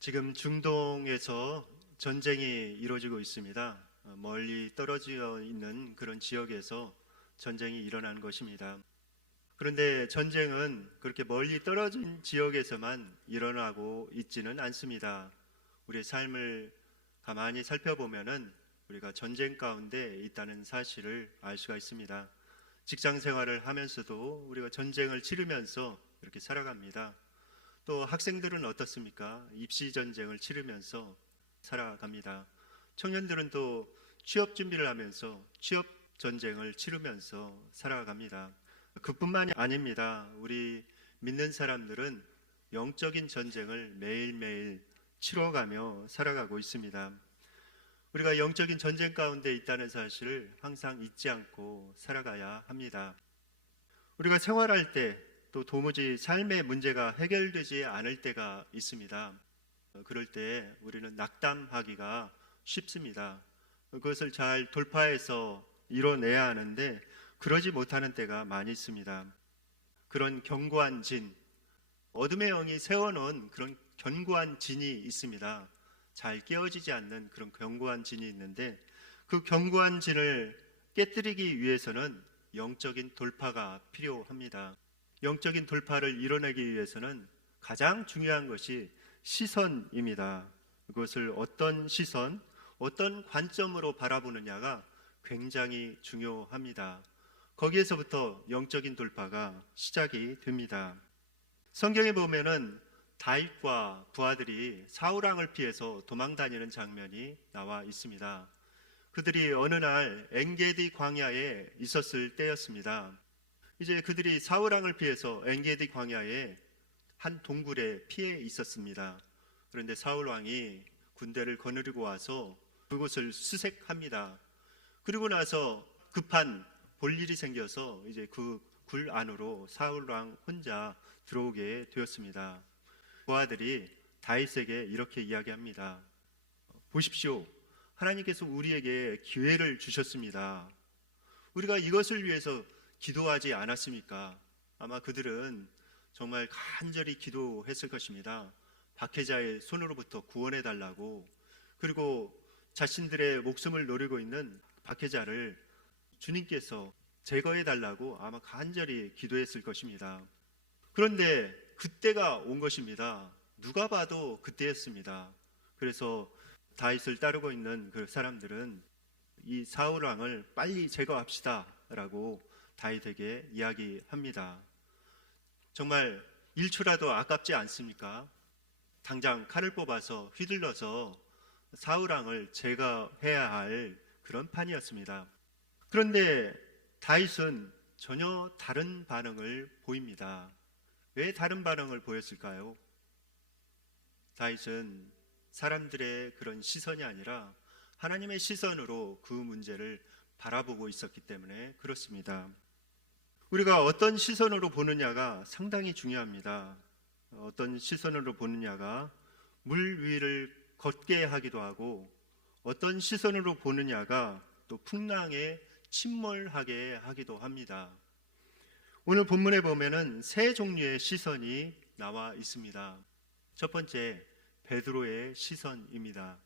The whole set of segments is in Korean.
지금 중동에서 전쟁이 이루어지고 있습니다. 멀리 떨어져 있는 그런 지역에서 전쟁이 일어난 것입니다. 그런데 전쟁은 그렇게 멀리 떨어진 지역에서만 일어나고 있지는 않습니다. 우리의 삶을 가만히 살펴보면은 우리가 전쟁 가운데 있다는 사실을 알 수가 있습니다. 직장 생활을 하면서도 우리가 전쟁을 치르면서 이렇게 살아갑니다. 또 학생들은 어떻습니까? 입시 전쟁을 치르면서 살아갑니다. 청년들은 또 취업 준비를 하면서 취업 전쟁을 치르면서 살아갑니다. 그뿐만이 아닙니다. 우리 믿는 사람들은 영적인 전쟁을 매일매일 치러가며 살아가고 있습니다. 우리가 영적인 전쟁 가운데 있다는 사실을 항상 잊지 않고 살아가야 합니다. 우리가 생활할 때 또 도무지 삶의 문제가 해결되지 않을 때가 있습니다. 그럴 때 우리는 낙담하기가 쉽습니다. 그것을 잘 돌파해서 이뤄내야 하는데 그러지 못하는 때가 많이 있습니다. 그런 견고한 진, 어둠의 영이 세워놓은 그런 견고한 진이 있습니다. 잘 깨어지지 않는 그런 견고한 진이 있는데 그 견고한 진을 깨뜨리기 위해서는 영적인 돌파가 필요합니다. 영적인 돌파를 이뤄내기 위해서는 가장 중요한 것이 시선입니다. 그것을 어떤 시선, 어떤 관점으로 바라보느냐가 굉장히 중요합니다. 거기에서부터 영적인 돌파가 시작이 됩니다. 성경에 보면은 다윗과 부하들이 사울 왕을 피해서 도망 다니는 장면이 나와 있습니다. 그들이 어느 날 엔게디 광야에 있었을 때였습니다. 이제 그들이 사울 왕을 피해서 엔게디 광야에 한 동굴에 피해 있었습니다. 그런데 사울 왕이 군대를 거느리고 와서 그곳을 수색합니다. 그리고 나서 급한 볼일이 생겨서 이제 그 굴 안으로 사울 왕 혼자 들어오게 되었습니다. 부하들이 다윗에게 이렇게 이야기합니다. 보십시오. 하나님께서 우리에게 기회를 주셨습니다. 우리가 이것을 위해서 기도하지 않았습니까? 아마 그들은 정말 간절히 기도했을 것입니다. 박해자의 손으로부터 구원해 달라고, 그리고 자신들의 목숨을 노리고 있는 박해자를 주님께서 제거해 달라고 아마 간절히 기도했을 것입니다. 그런데 그때가 온 것입니다. 누가 봐도 그때였습니다. 그래서 다윗을 따르고 있는 그 사람들은 이 사울 왕을 빨리 제거합시다 라고 다윗에게 이야기합니다. 정말 1초라도 아깝지 않습니까? 당장 칼을 뽑아서 휘둘러서 사울 왕을 제거해야 할 그런 판이었습니다. 그런데 다윗은 전혀 다른 반응을 보입니다. 왜 다른 반응을 보였을까요? 다윗은 사람들의 그런 시선이 아니라 하나님의 시선으로 그 문제를 바라보고 있었기 때문에 그렇습니다. 우리가 어떤 시선으로 보느냐가 상당히 중요합니다. 어떤 시선으로 보느냐가 물 위를 걷게 하기도 하고 어떤 시선으로 보느냐가 또 풍랑에 침몰하게 하기도 합니다. 오늘 본문에 보면은 세 종류의 시선이 나와 있습니다. 첫 번째, 베드로의 시선입니다.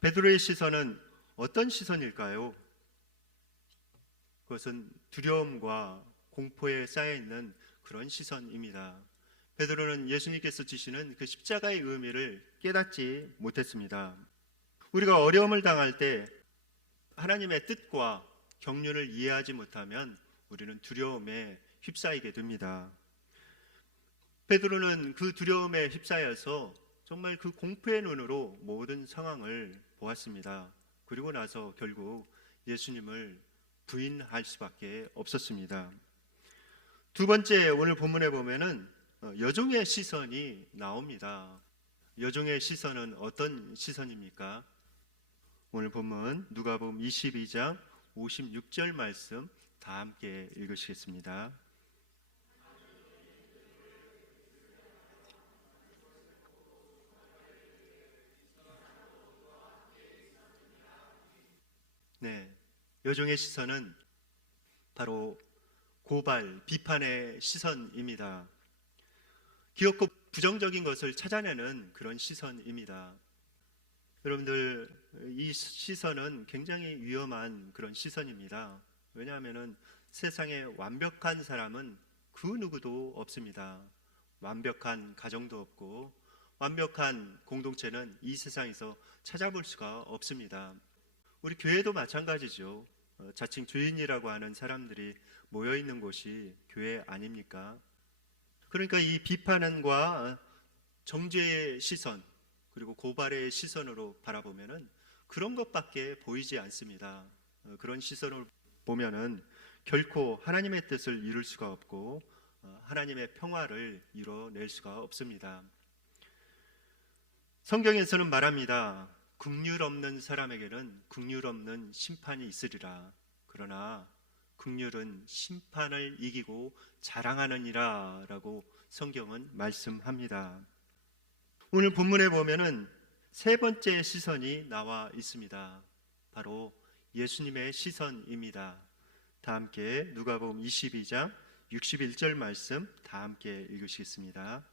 베드로의 시선은 어떤 시선일까요? 그것은 두려움과 공포에 쌓여있는 그런 시선입니다. 베드로는 예수님께서 지시는 그 십자가의 의미를 깨닫지 못했습니다. 우리가 어려움을 당할 때 하나님의 뜻과 경륜을 이해하지 못하면 우리는 두려움에 휩싸이게 됩니다. 베드로는 그 두려움에 휩싸여서 정말 그 공포의 눈으로 모든 상황을 보았습니다. 그리고 나서 결국 예수님을 부인할 수밖에 없었습니다. 두 번째, 오늘 본문에 보면은 여종의 시선이 나옵니다. 여종의 시선은 어떤 시선입니까? 오늘 본문 누가복음 22장 56절 말씀 다 함께 읽으시겠습니다. 네, 여종의 시선은 바로 고발, 비판의 시선입니다. 귀엽고 부정적인 것을 찾아내는 그런 시선입니다. 여러분들, 이 시선은 굉장히 위험한 그런 시선입니다. 왜냐하면 세상에 완벽한 사람은 그 누구도 없습니다. 완벽한 가정도 없고 완벽한 공동체는 이 세상에서 찾아볼 수가 없습니다. 우리 교회도 마찬가지죠. 자칭 주인이라고 하는 사람들이 모여 있는 곳이 교회 아닙니까? 그러니까 이 비판과 정죄의 시선, 그리고 고발의 시선으로 바라보면은 그런 것밖에 보이지 않습니다. 그런 시선을 보면은 결코 하나님의 뜻을 이룰 수가 없고 하나님의 평화를 이뤄낼 수가 없습니다. 성경에서는 말합니다. 긍휼 없는 사람에게는 긍휼 없는 심판이 있으리라. 그러나 긍휼은 심판을 이기고 자랑하느니라 라고 성경은 말씀합니다. 오늘 본문에 보면은 세 번째 시선이 나와 있습니다. 바로 예수님의 시선입니다. 다 함께 누가복음 22장 61절 말씀 다 함께 읽으시겠습니다.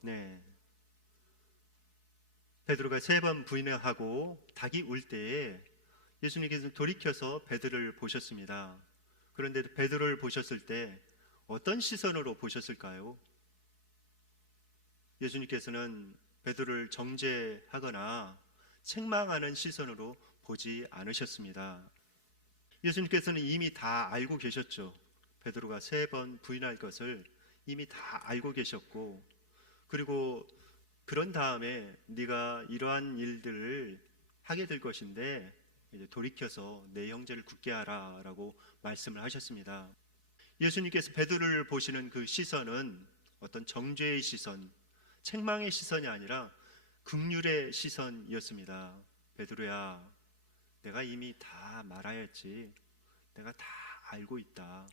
네. 베드로가 세 번 부인을 하고 닭이 울 때에 예수님께서 돌이켜서 베드로를 보셨습니다. 그런데 베드로를 보셨을 때 어떤 시선으로 보셨을까요? 예수님께서는 베드로를 정죄하거나 책망하는 시선으로 보지 않으셨습니다. 예수님께서는 이미 다 알고 계셨죠. 베드로가 세 번 부인할 것을 이미 다 알고 계셨고, 그리고 그런 다음에 네가 이러한 일들을 하게 될 것인데 이제 돌이켜서 내 형제를 굳게 하라라고 말씀을 하셨습니다. 예수님께서 베드로를 보시는 그 시선은 어떤 정죄의 시선, 책망의 시선이 아니라 긍휼의 시선이었습니다. 베드로야, 내가 이미 다 말하였지. 내가 다 알고 있다.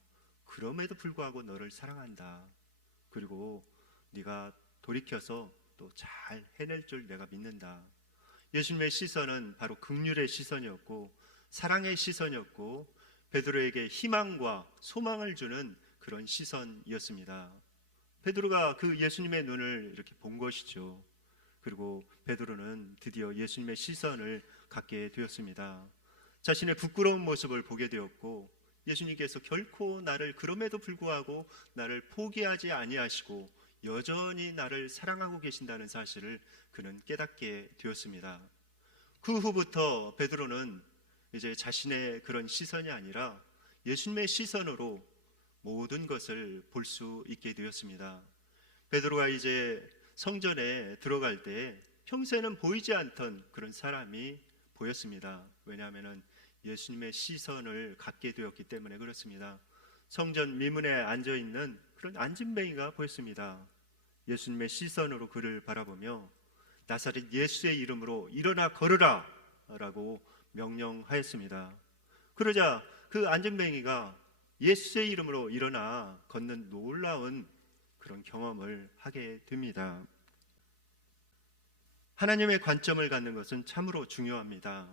그럼에도 불구하고 너를 사랑한다. 그리고 네가 돌이켜서 또 잘 해낼 줄 내가 믿는다. 예수님의 시선은 바로 긍휼의 시선이었고 사랑의 시선이었고 베드로에게 희망과 소망을 주는 그런 시선이었습니다. 베드로가 그 예수님의 눈을 이렇게 본 것이죠. 그리고 베드로는 드디어 예수님의 시선을 갖게 되었습니다. 자신의 부끄러운 모습을 보게 되었고 예수님께서 결코 나를 그럼에도 불구하고 나를 포기하지 아니하시고 여전히 나를 사랑하고 계신다는 사실을 그는 깨닫게 되었습니다. 그 후부터 베드로는 이제 자신의 그런 시선이 아니라 예수님의 시선으로 모든 것을 볼 수 있게 되었습니다. 베드로가 이제 성전에 들어갈 때 평소에는 보이지 않던 그런 사람이 보였습니다. 왜냐하면 예수님의 시선을 갖게 되었기 때문에 그렇습니다. 성전 미문에 앉아있는 그런 안진뱅이가 보였습니다. 예수님의 시선으로 그를 바라보며 나사렛 예수의 이름으로 일어나 걸으라 라고 명령하였습니다. 그러자 그 안진뱅이가 예수의 이름으로 일어나 걷는 놀라운 그런 경험을 하게 됩니다. 하나님의 관점을 갖는 것은 참으로 중요합니다.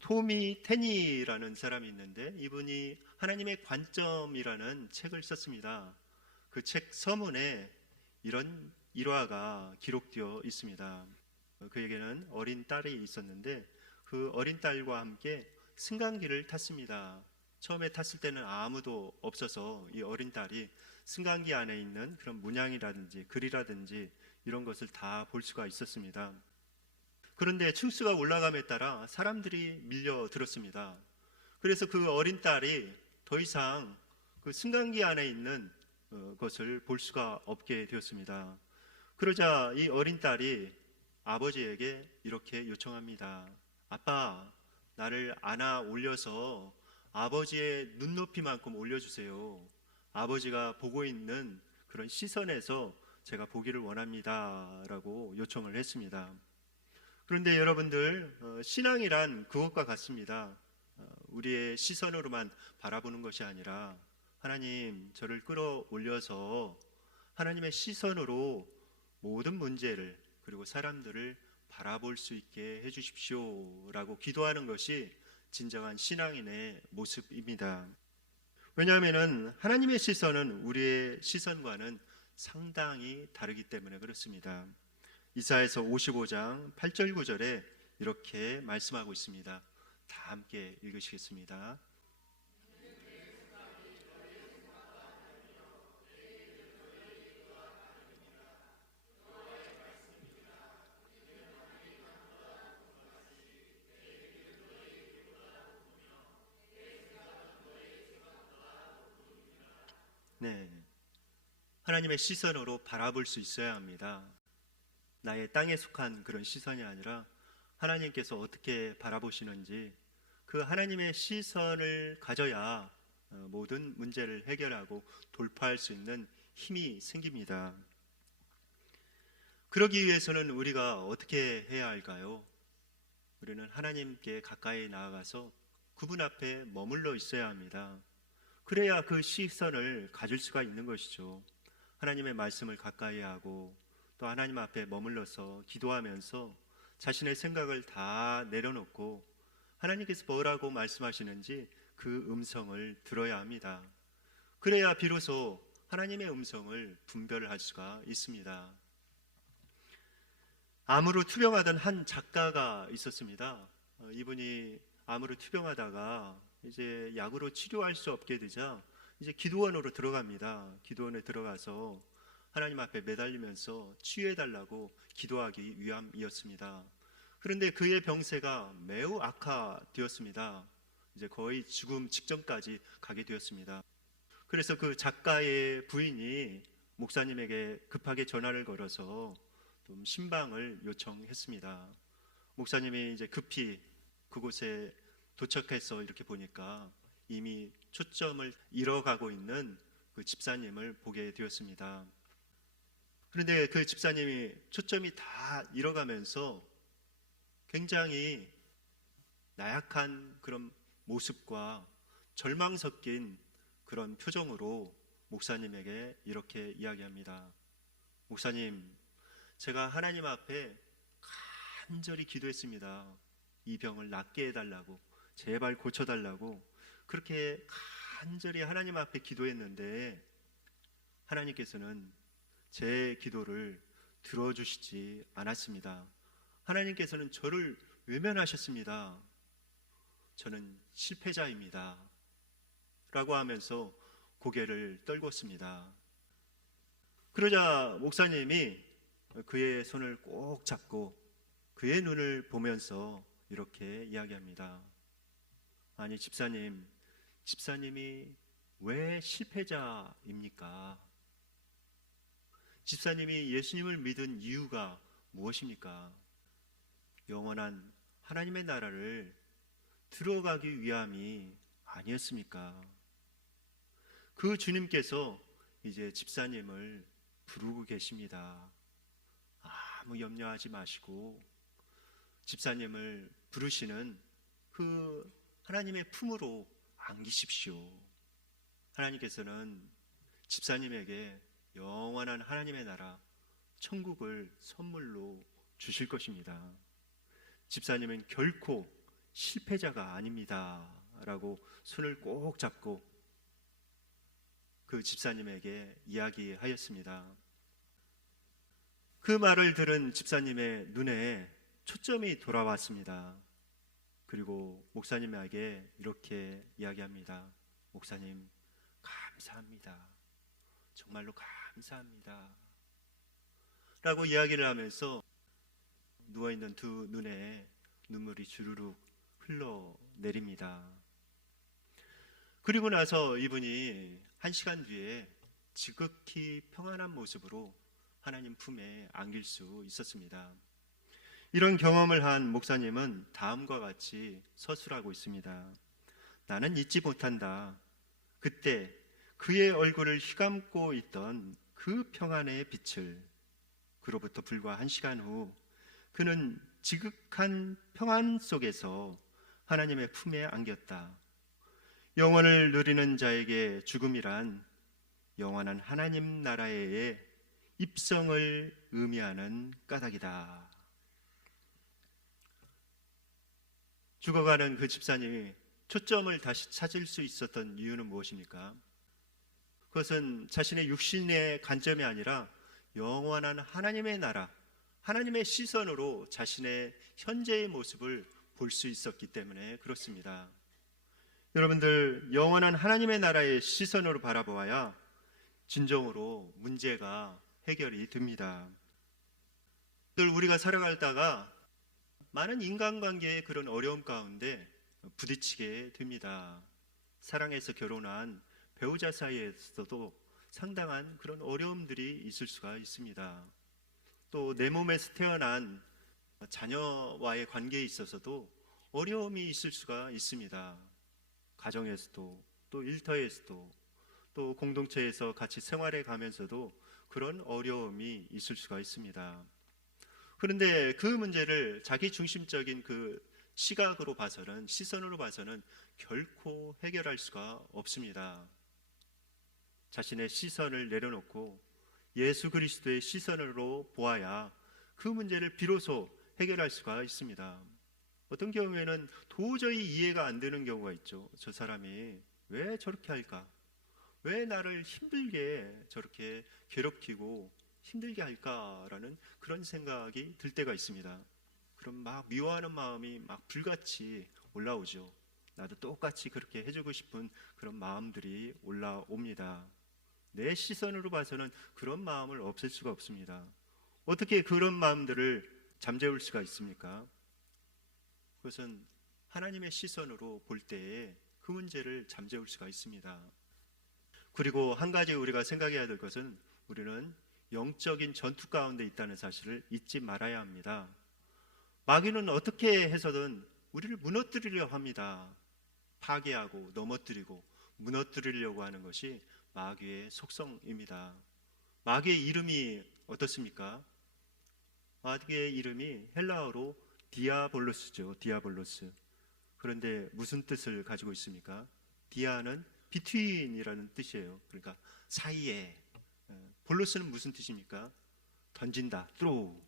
토미 테니라는 사람이 있는데 이분이 하나님의 관점이라는 책을 썼습니다. 그 책 서문에 이런 일화가 기록되어 있습니다. 그에게는 어린 딸이 있었는데 그 어린 딸과 함께 승강기를 탔습니다. 처음에 탔을 때는 아무도 없어서 이 어린 딸이 승강기 안에 있는 그런 문양이라든지 글이라든지 이런 것을 다 볼 수가 있었습니다. 그런데 층수가 올라감에 따라 사람들이 밀려들었습니다. 그래서 그 어린 딸이 더 이상 그 승강기 안에 있는 것을 볼 수가 없게 되었습니다. 그러자 이 어린 딸이 아버지에게 이렇게 요청합니다. 아빠, 나를 안아 올려서 아버지의 눈높이만큼 올려주세요. 아버지가 보고 있는 그런 시선에서 제가 보기를 원합니다 라고 요청을 했습니다. 그런데 여러분들, 신앙이란 그것과 같습니다. 우리의 시선으로만 바라보는 것이 아니라 하나님, 저를 끌어올려서 하나님의 시선으로 모든 문제를 그리고 사람들을 바라볼 수 있게 해주십시오라고 기도하는 것이 진정한 신앙인의 모습입니다. 왜냐하면 하나님의 시선은 우리의 시선과는 상당히 다르기 때문에 그렇습니다. 이사야서 55장 8절 9절에 이렇게 말씀하고 있습니다. 다 함께 읽으시겠습니다. 네, 하나님의 시선으로 바라볼 수 있어야 합니다. 나의 땅에 속한 그런 시선이 아니라 하나님께서 어떻게 바라보시는지 그 하나님의 시선을 가져야 모든 문제를 해결하고 돌파할 수 있는 힘이 생깁니다. 그러기 위해서는 우리가 어떻게 해야 할까요? 우리는 하나님께 가까이 나아가서 그분 앞에 머물러 있어야 합니다. 그래야 그 시선을 가질 수가 있는 것이죠. 하나님의 말씀을 가까이 하고 또 하나님 앞에 머물러서 기도하면서 자신의 생각을 다 내려놓고 하나님께서 뭐라고 말씀하시는지 그 음성을 들어야 합니다. 그래야 비로소 하나님의 음성을 분별할 수가 있습니다. 암으로 투병하던 한 작가가 있었습니다. 이분이 암으로 투병하다가 이제 약으로 치료할 수 없게 되자 이제 기도원으로 들어갑니다. 기도원에 들어가서 하나님 앞에 매달리면서 치유해달라고 기도하기 위함이었습니다. 그런데 그의 병세가 매우 악화되었습니다. 이제 거의 죽음 직전까지 가게 되었습니다. 그래서 그 작가의 부인이 목사님에게 급하게 전화를 걸어서 좀 신방을 요청했습니다. 목사님이 이제 급히 그곳에 도착해서 이렇게 보니까 이미 초점을 잃어가고 있는 그 집사님을 보게 되었습니다. 그런데 그 집사님이 초점이 다 잃어가면서 굉장히 나약한 그런 모습과 절망 섞인 그런 표정으로 목사님에게 이렇게 이야기합니다. 목사님, 제가 하나님 앞에 간절히 기도했습니다. 이 병을 낫게 해달라고, 제발 고쳐달라고 그렇게 간절히 하나님 앞에 기도했는데 하나님께서는 제 기도를 들어주시지 않았습니다. 하나님께서는 저를 외면하셨습니다. 저는 실패자입니다. 라고 하면서 고개를 떨궜습니다. 그러자 목사님이 그의 손을 꼭 잡고 그의 눈을 보면서 이렇게 이야기합니다. 아니 집사님이 왜 실패자입니까? 집사님이 예수님을 믿은 이유가 무엇입니까? 영원한 하나님의 나라를 들어가기 위함이 아니었습니까? 그 주님께서 이제 집사님을 부르고 계십니다. 아무 염려하지 마시고 집사님을 부르시는 그 하나님의 품으로 안기십시오. 하나님께서는 집사님에게 영원한 하나님의 나라, 천국을 선물로 주실 것입니다. 집사님은 결코 실패자가 아닙니다. 라고 손을 꼭 잡고 그 집사님에게 이야기하였습니다. 그 말을 들은 집사님의 눈에 초점이 돌아왔습니다. 그리고 목사님에게 이렇게 이야기합니다. 목사님, 감사합니다. 정말로 감사합니다. 라고 이야기를 하면서 누워있는 두 눈에 눈물이 주르륵 흘러내립니다. 그리고 나서 이분이 1시간 뒤에 지극히 평안한 모습으로 하나님 품에 안길 수 있었습니다. 이런 경험을 한 목사님은 다음과 같이 서술하고 있습니다. 나는 잊지 못한다. 그때 그의 얼굴을 휘감고 있던 그 평안의 빛을. 그로부터 불과 1시간 후 그는 지극한 평안 속에서 하나님의 품에 안겼다. 영원을 누리는 자에게 죽음이란 영원한 하나님 나라의 입성을 의미하는 까닭이다. 죽어가는 그 집사님이 초점을 다시 찾을 수 있었던 이유는 무엇입니까? 그것은 자신의 육신의 관점이 아니라 영원한 하나님의 나라, 하나님의 시선으로 자신의 현재의 모습을 볼 수 있었기 때문에 그렇습니다. 여러분들, 영원한 하나님의 나라의 시선으로 바라보아야 진정으로 문제가 해결이 됩니다. 늘 우리가 살아가다가 많은 인간관계의 그런 어려움 가운데 부딪히게 됩니다. 사랑해서 결혼한 배우자 사이에서도 상당한 그런 어려움들이 있을 수가 있습니다. 또 내 몸에서 태어난 자녀와의 관계에 있어서도 어려움이 있을 수가 있습니다. 가정에서도 또 일터에서도 또 공동체에서 같이 생활해 가면서도 그런 어려움이 있을 수가 있습니다. 그런데 그 문제를 자기 중심적인 그 시각으로 봐서는, 시선으로 봐서는 결코 해결할 수가 없습니다. 자신의 시선을 내려놓고 예수 그리스도의 시선으로 보아야 그 문제를 비로소 해결할 수가 있습니다. 어떤 경우에는 도저히 이해가 안 되는 경우가 있죠. 저 사람이 왜 저렇게 할까? 왜 나를 힘들게 저렇게 괴롭히고 힘들게 할까라는 그런 생각이 들 때가 있습니다. 그럼 막 미워하는 마음이 막 불같이 올라오죠. 나도 똑같이 그렇게 해주고 싶은 그런 마음들이 올라옵니다. 내 시선으로 봐서는 그런 마음을 없앨 수가 없습니다. 어떻게 그런 마음들을 잠재울 수가 있습니까? 그것은 하나님의 시선으로 볼 때에 그 문제를 잠재울 수가 있습니다. 그리고 한 가지 우리가 생각해야 될 것은 우리는 영적인 전투 가운데 있다는 사실을 잊지 말아야 합니다. 마귀는 어떻게 해서든 우리를 무너뜨리려 합니다. 파괴하고 넘어뜨리고 무너뜨리려고 하는 것이 마귀의 속성입니다. 마귀의 이름이 어떻습니까? 마귀의 이름이 헬라어로 디아볼로스죠. 디아볼로스. 그런데 무슨 뜻을 가지고 있습니까? 디아는 between이라는 뜻이에요. 그러니까 사이에. 볼로스는 무슨 뜻입니까? 던진다, throw.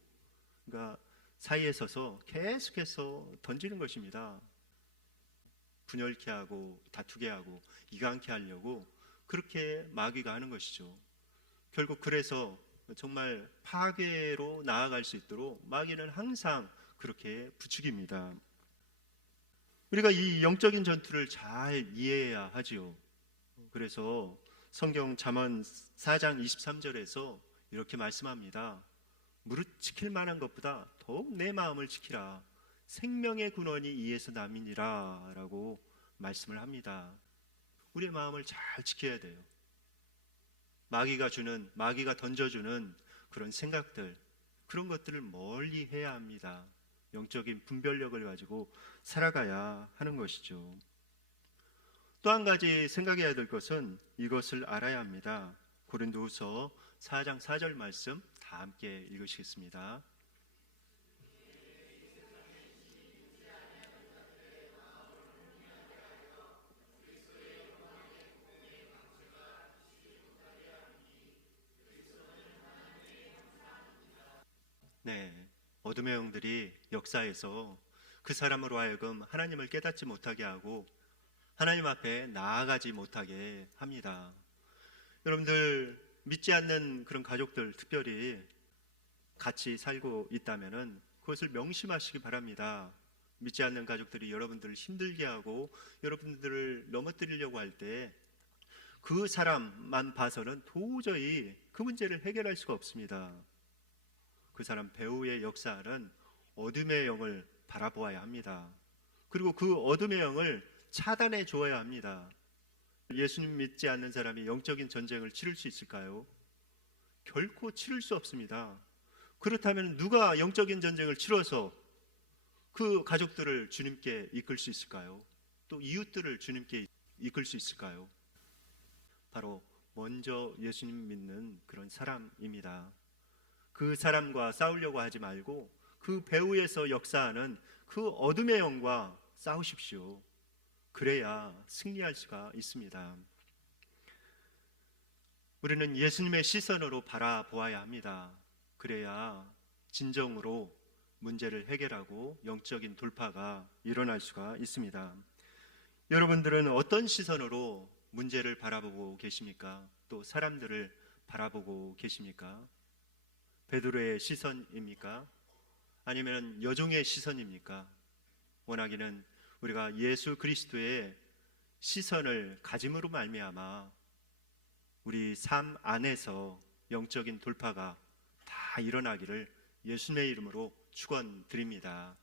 그러니까 사이에 서서 계속해서 던지는 것입니다. 분열케 하고 다투게 하고 이간케 하려고 그렇게 마귀가 하는 것이죠. 결국 그래서 정말 파괴로 나아갈 수 있도록 마귀는 항상 그렇게 부추깁니다. 우리가 이 영적인 전투를 잘 이해해야 하지요. 그래서 성경 잠언 4장 23절에서 이렇게 말씀합니다. 무릇 지킬 만한 것보다 더욱 내 마음을 지키라. 생명의 근원이 이에서 남이니라 라고 말씀을 합니다. 우리의 마음을 잘 지켜야 돼요. 마귀가 던져주는 그런 생각들, 그런 것들을 멀리 해야 합니다. 영적인 분별력을 가지고 살아가야 하는 것이죠. 또 한 가지 생각해야 될 것은 이것을 알아야 합니다. 고린도후서 4장 4절 말씀 다 함께 읽으시겠습니다. 네, 어둠의 영들이 역사에서 그 사람으로 하여금 하나님을 깨닫지 못하게 하고 하나님 앞에 나아가지 못하게 합니다. 여러분들 믿지 않는 그런 가족들 특별히 같이 살고 있다면은 그것을 명심하시기 바랍니다. 믿지 않는 가족들이 여러분들을 힘들게 하고 여러분들을 넘어뜨리려고 할 때 그 사람만 봐서는 도저히 그 문제를 해결할 수가 없습니다. 그 사람 배후의 역사는 어둠의 영을 바라보아야 합니다. 그리고 그 어둠의 영을 차단해 주어야 합니다. 예수님 믿지 않는 사람이 영적인 전쟁을 치를 수 있을까요? 결코 치를 수 없습니다. 그렇다면 누가 영적인 전쟁을 치러서 그 가족들을 주님께 이끌 수 있을까요? 또 이웃들을 주님께 이끌 수 있을까요? 바로 먼저 예수님 믿는 그런 사람입니다. 그 사람과 싸우려고 하지 말고 그 배후에서 역사하는 그 어둠의 영과 싸우십시오. 그래야 승리할 수가 있습니다. 우리는 예수님의 시선으로 바라보아야 합니다. 그래야 진정으로 문제를 해결하고 영적인 돌파가 일어날 수가 있습니다. 여러분들은 어떤 시선으로 문제를 바라보고 계십니까? 또 사람들을 바라보고 계십니까? 베드로의 시선입니까? 아니면 여종의 시선입니까? 원하기는 우리가 예수 그리스도의 시선을 가짐으로 말미암아 우리 삶 안에서 영적인 돌파가 다 일어나기를 예수님의 이름으로 축원드립니다.